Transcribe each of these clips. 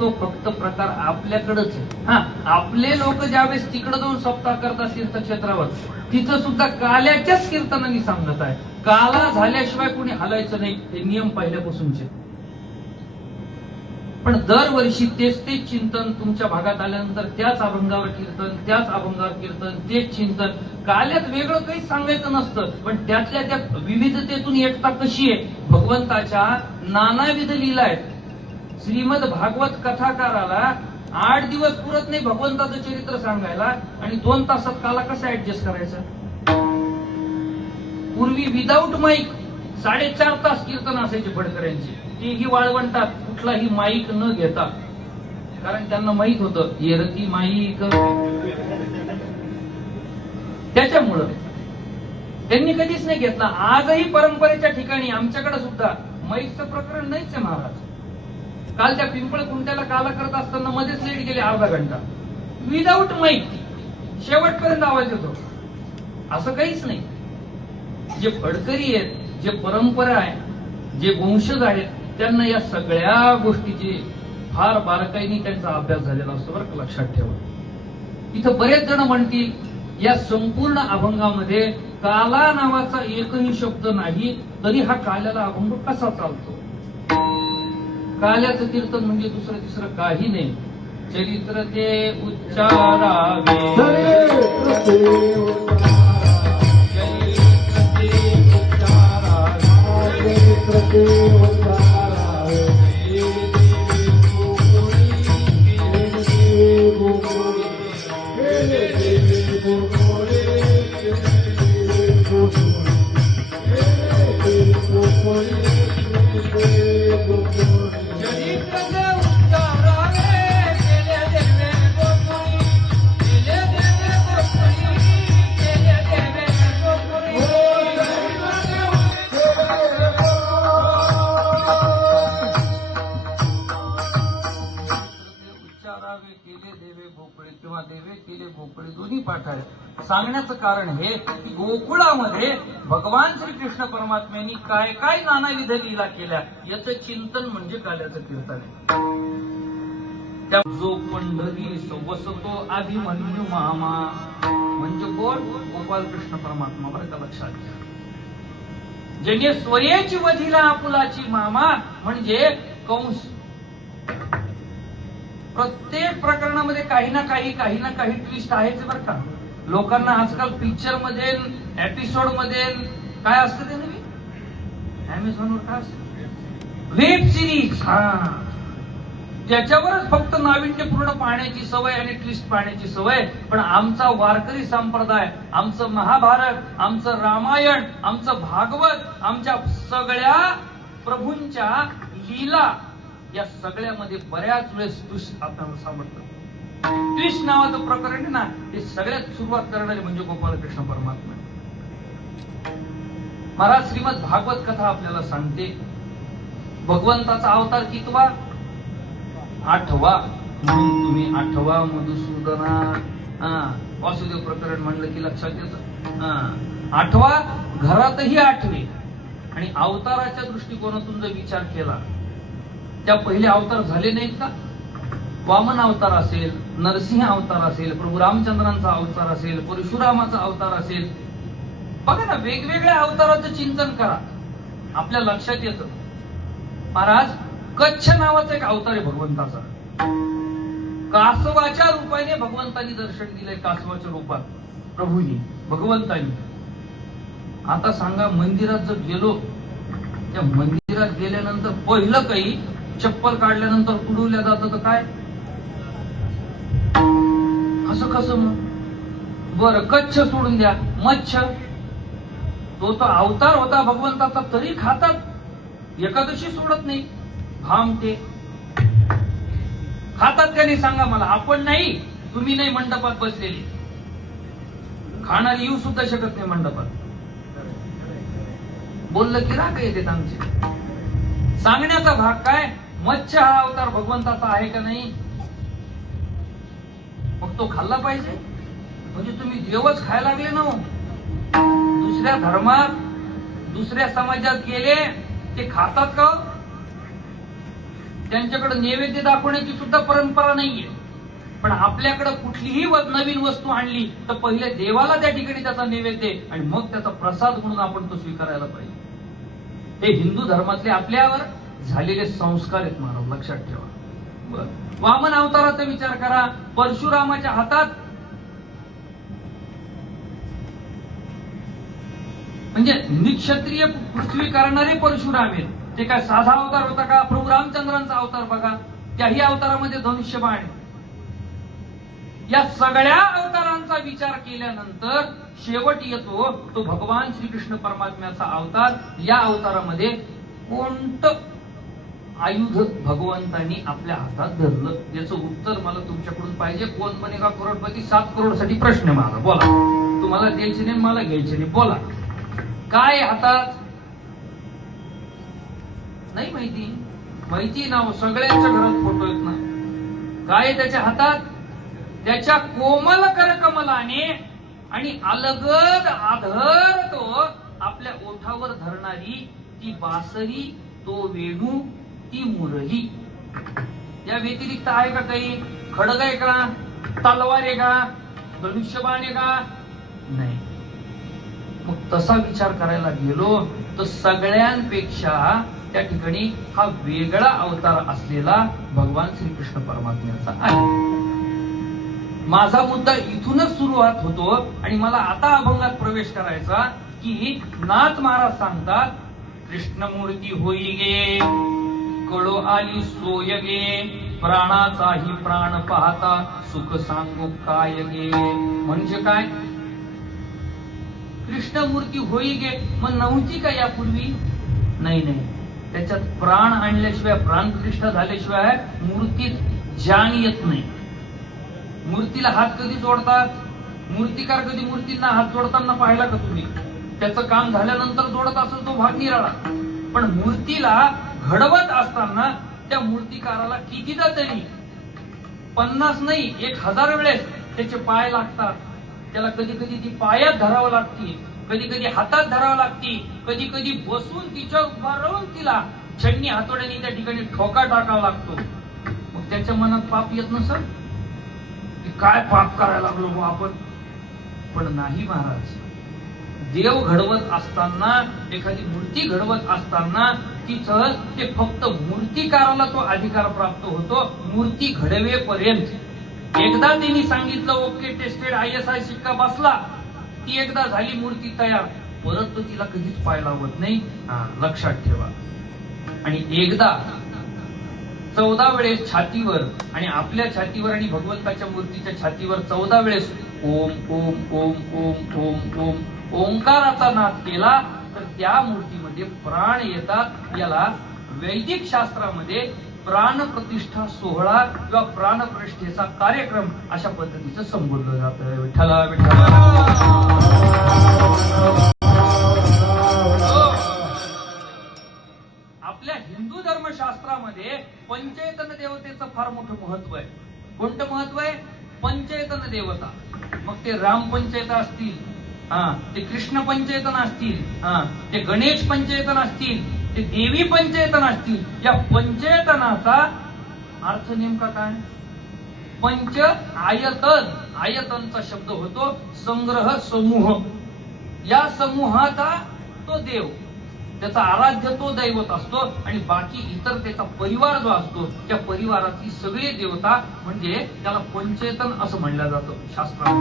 तो फक्त प्रकार आपल्याकडेच आहे. हा, आपले लोक ज्यावेळेस तिकडे जाऊन सप्ताह करतात तीर्थक्षेत्रावर, तिथं सुद्धा काल्याच्याच कीर्तनाने सांगत आहे. काला झाल्याशिवाय कोणी हलायचं नाही, हे नियम पहिल्यापासूनचे. पण दरवर्षी तेच तेच चिंतन तुमच्या भागात आल्यानंतर त्याच अभंगावर कीर्तन, त्याच अभंगावर कीर्तन, तेच चिंतन. काल्यात वेगळं काही सांगायचं नसतं, पण त्यातल्या त्या विविधतेतून एकता कशी आहे. भगवंताच्या नानाविध लीला आहेत. श्रीमद भागवत कथाकाराला 8 दिवस पुरत नाही भगवंताचं चरित्र सांगायला, आणि 2 तासात काला कसा ऍडजस्ट करायचा. पूर्वी विदाऊट माईक 4.5 तास कीर्तन असायचे फडकऱ्यांचे, तेही वाळवंटात, कुठलाही माईक न घेता. कारण त्यांना माहित होतं येरती माईक. त्याच्यामुळं त्यांनी कधीच नाही घेतला. आजही परंपरेच्या ठिकाणी आमच्याकडे सुद्धा माईकचं प्रकरण नाहीच आहे महाराज. काल त्या पिंपळ कुंट्याला काला करत असताना मध्येच लेट गेले अर्धा घंटा, विदाऊट माईक, शेवटपर्यंत आवाज येतो. असं काहीच नाही. जे फडकरी आहेत, जे परंपरा आहे, जे वंशज आहेत, त्यांना या सगळ्या गोष्टीची फार बारकाईने त्यांचा अभ्यास झालेला असतो बरं का, लक्षात ठेवा. इथं बरेच जण म्हणतील या संपूर्ण अभंगामध्ये काला नावाचा एकही शब्द नाही, तरी हा काल्याला अभंग कसा चालतो. काल्याचं कीर्तन म्हणजे दुसरं तिसरं काही नाही. चरित्र ते उच्चारावे, किंवा देवे केले भोपळे, दोन्ही पाठ आहे. सांगण्याचं कारण हे की गोकुळामध्ये भगवान श्रीकृष्ण परमात्म्यांनी काय काय नानाविध लीला केल्या, याचं चिंतन म्हणजे काल्याचं कीर्तन आहे. त्या जो पंढरी वसतो अभिमन्यू मामा म्हणजे कोण, गोपाल कृष्ण परमात्मा. बरं का, लक्षात घ्या. ज्याने स्वयेची वधिला आपुलाची मामा म्हणजे कंस. प्रत्येक प्रकरणामध्ये काही ना काही ट्विस्ट आहेच बरं का. लोकांना आजकाल पिक्चर मध्ये, एपिसोड मध्ये काय असतं ते नवीन अमेझॉनवर काय असतं, वेब सिरीज, त्याच्यावरच फक्त नाविन्यपूर्ण पाहण्याची सवय आणि ट्विस्ट पाहण्याची सवय. पण आमचा वारकरी संप्रदाय, आमचं महाभारत, आमचं रामायण, आमचं भागवत, आमच्या सगळ्या प्रभूंच्या लीला, या सगळ्यामध्ये बऱ्याच वेळेस ट्विस्ट आपल्याला सापडतं. ट्विस्ट नावाचं प्रकरण आहे ना, हे सगळ्यात सुरुवात करणारे म्हणजे गोपालकृष्ण परमात्मा. महाराज श्रीमद भागवत कथा आपल्याला सांगते भगवंताचा अवतार कितवा, 8वा. म्हणून तुम्ही 8वा मधुसूदना, वासुदेव प्रकरण म्हणलं की लक्षात येतं. 8वा, घरातही 8वे. आणि अवताराच्या दृष्टिकोनातून जर विचार केला, त्या पहिले अवतार झाले नाहीत का. वामन अवतार असेल, नरसिंह अवतार असेल, प्रभू रामचंद्रांचा अवतार असेल, परशुरामाचा अवतार असेल. बघा ना, वेगवेगळ्या अवताराचं चिंतन करा, आपल्या लक्षात येतं. महाराज, कच्छ नावाचा एक अवतार आहे भगवंताचा. कासवाच्या रूपाने भगवंतांनी दर्शन दिलंय, कासवाच्या रूपात प्रभूंनी, भगवंतांनी. आता सांगा, मंदिरात जर गेलो, त्या मंदिरात गेल्यानंतर पहिलं काही चप्पल काढल्यानंतर उडवल्या जातं तर काय, असं कसं मग. बरं, कच्छ सोडून द्या, मच्छ, तो अवतार होता भगवंताचा, तरी खातात. एकादशी सोडत नाही, भामटे खातात का नाही सांगा मला. आपण नाही, तुम्ही नाही मंडपात बसलेली, खाणारी येऊ सुद्धा शकत नाही मंडपात. बोललं की राग येते आमचे. सांगण्याचा भाग काय, मच्छ हा अवतार भगवंताचा आहे का नाही, मग तो खाल्ला पाहिजे. म्हणजे तुम्ही देवच खायला लागले ना. दुसऱ्या धर्मात, दुसऱ्या समाजात गेले, ते खातात का. त्यांच्याकडे नैवेद्य दाखवण्याची सुद्धा परंपरा नाहीये. पण आपल्याकडे कुठलीही नवीन वस्तू आणली तर पहिले देवाला त्या ठिकाणी त्याचा नैवेद्य आणि मग त्याचा प्रसाद म्हणून आपण तो स्वीकारायला पाहिजे. हे हिंदू धर्मातले आपल्यावर झालेले संस्कार आहेत महाराज, लक्षात ठेवा. वामन अवताराचा विचार करा. परशुरामाच्या हातात म्हणजे निक्षत्रिय पृथ्वी करणारे परशुराम आहेत. ते काय साधा अवतार होता का? प्रभू रामचंद्रांचा अवतार बघा, त्याही अवतारामध्ये धनुष्यबाण. या सगळ्या अवतारांचा विचार केल्यानंतर शेवट येतो तो भगवान श्रीकृष्ण परमात्म्याचा अवतार. या अवतारामध्ये कोणतं आयुध भगवंतांनी आपल्या हातात धरलं? याचं उत्तर मला तुमच्याकडून पाहिजे. कोण बनेगा करोडपती 7 करोड साठी प्रश्न मला बोला. तुम्हाला द्यायचे नाही, मला घ्यायचे नाही. बोला काय हातात? नाही माहिती? माहिती ना, सगळ्यांच्या घरात फोटो आहेत ना. काय त्याच्या हातात? त्याच्या कोमल करकमलाने आणि अलगद आधर तो आपल्या ओठावर धरणारी ती बासरी, तो वेणू, ती मुरली. या व्यतिरिक्त आहे का काही? खडग आहे का? तलवार आहे का? धनुष्यबाण आहे का? नाही. मग तसा विचार करायला गेलो तर सगळ्यांपेक्षा त्या ठिकाणी हा वेगळा अवतार असलेला भगवान श्रीकृष्ण परमात्म्याचा आहे. माझा मुद्दा इथूनच सुरुवात होतो आणि मला आता अभंगात प्रवेश करायचा की नाथ महाराज सांगतात, कृष्णमूर्ती होई गे, कळो आली सोय गे, प्राणाचाही प्राण पाहता सुख सांगू काय गे. म्हणजे काय? कृष्णमूर्ती होई गे मग नव्हती का यापूर्वी? नाही नाही. त्याच्यात प्राण आणल्याशिवाय, प्राण प्रतिष्ठा झाल्याशिवाय मूर्तीत जान येत नाही. मूर्तीला हात कधी जोडतात? मूर्तिकार कधी मूर्तींना हात जोडताना पाहिला का तुम्ही? त्याचं काम झाल्यानंतर जोडत असेल तो भाग निराळा. पण मूर्तीला घडवत असताना त्या मूर्तिकाराला कितीदा तरी 50 नाही 1000 वेळेस त्याचे पाय लागतात. त्याला कधी कधी ती पायात धरावं लागते, कधी कधी हातात धरावं लागते, कधी कधी बसून तिच्या उभा राहून तिला छन्नी हातोड्याने त्या ठिकाणी ठोका टाकावा लागतो. मग त्याच्या मनात पाप येत नसलं? काय पाप करायला लागलो आपण? पण नाही महाराज. देव घडवत असताना, एखादी मूर्ती घडवत असताना तिथं ते फक्त मूर्तिकाराला तो अधिकार प्राप्त होतो मूर्ती घडवेपर्यंत. एकदा त्यांनी सांगितलं ओके टेस्टेड ISI शिक्का बसला, ती एकदा झाली मूर्ती तयार, परत तो तिला कधीच पाय लावत नाही. लक्षात ठेवा. आणि एकदा 14 वेळेस छातीवर, आणि आपल्या छातीवर आणि भगवंताच्या मूर्तीच्या छातीवर 14 वेळेस ओम ओम ओम ओम ओम ओम ओंकाराचा नाद केला तर त्या मूर्तीमध्ये प्राण येतात. याला वैदिक शास्त्रामध्ये प्राण प्रतिष्ठा सोहळा किंवा प्राण प्रतिष्ठेचा कार्यक्रम अशा पद्धतीचं संबोधलं जातं. विठ्ठला विठ्ठला. आपल्या हिंदू धर्मशास्त्रामध्ये पंचेतन देवतेचं फार मोठं महत्व आहे. कोणतं महत्व आहे? पंचेतन देवता. मग ते राम पंचेत असतील, ते कृष्ण पंचेतन असतील, ते गणेश पंचेतन असतील, ते देवी पंचेतन असतील. या पंचेतनाचा अर्थ नेमका काय? पंच आयतन. आयतनचा शब्द होतो संग्रह, समूह. या समूहाचा तो देव, त्याचा आराध्य तो दैवत असतो आणि बाकी इतर त्याचा परिवार जो असतो त्या परिवारातली सगळी देवता म्हणजे त्याला पंचेतन असं म्हणलं जातं शास्त्रात.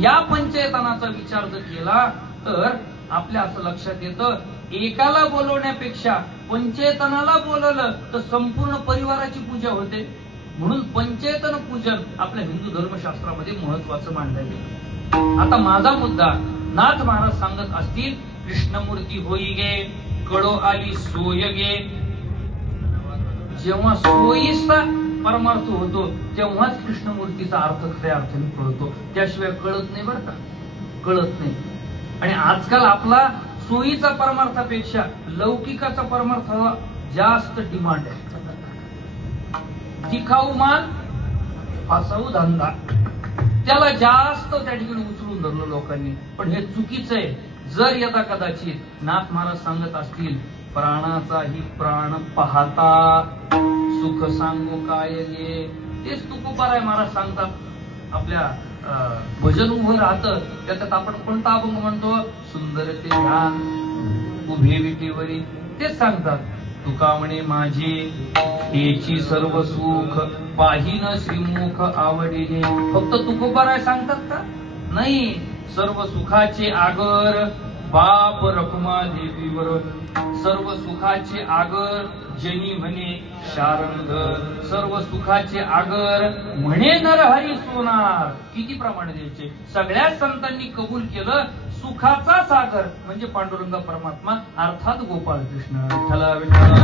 या पंचेतनाचा विचार जर केला तर आपल्या असं लक्षात येतं, एकाला बोलवण्यापेक्षा पंचेतनाला बोलवलं तर संपूर्ण परिवाराची पूजा होते. म्हणून पंचेतन पूजन आपल्या हिंदू धर्मशास्त्रामध्ये महत्वाचं मानलं गेलं. आता माझा मुद्दा, नाथ महाराज सांगत असतील कृष्णमूर्ती होई गे, कळो आली सोय गे. जेव्हा सोयीचा परमार्थ होतो तेव्हाच कृष्णमूर्तीचा अर्थ खऱ्या अर्थाने कळतो. त्याशिवाय कळत नाही बरं का, कळत नाही. आणि आजकाल आपला सोयीचा परमार्थापेक्षा लौकिकाचा परमार्थ जास्त डिमांड आहे. दिखाऊ माल, फसाऊ धंदा, त्याला जास्त त्या ठिकाणी उचलून धरलं लोकांनी. पण हे चुकीचं आहे. जर यदा कदाचित नाथ महाराज सांगत असतील प्राणाचाही प्राण पाहता सुख सांगू काय गे. तेच तुकोबाराय महाराज सांगतात. आपल्या भजन उभं राहतं त्याच्यात आपण कोणता अभंग म्हणतो? सुंदर ते ध्यान उभे विटेवरी. तेच सांगतात. तुका म्हणे माझे हेची सर्व सुख पाहिन श्रीमुख आवडीने. फक्त तुकोबाराय सांगतात का? नाही. सर्व सुखाचे आगर बाप रखुमा देवीवर. सर्व सुखाचे आगर जनी म्हणे शारंग. सर्व सुखाचे आगर म्हणे नरहरी सोनार. किती प्रमाणे द्यायचे? सगळ्या संतांनी कबूल केलं. सुखाचा सागर म्हणजे पांडुरंग परमात्मा अर्थात गोपाळ कृष्ण. विठ्ठला विठ्ठला.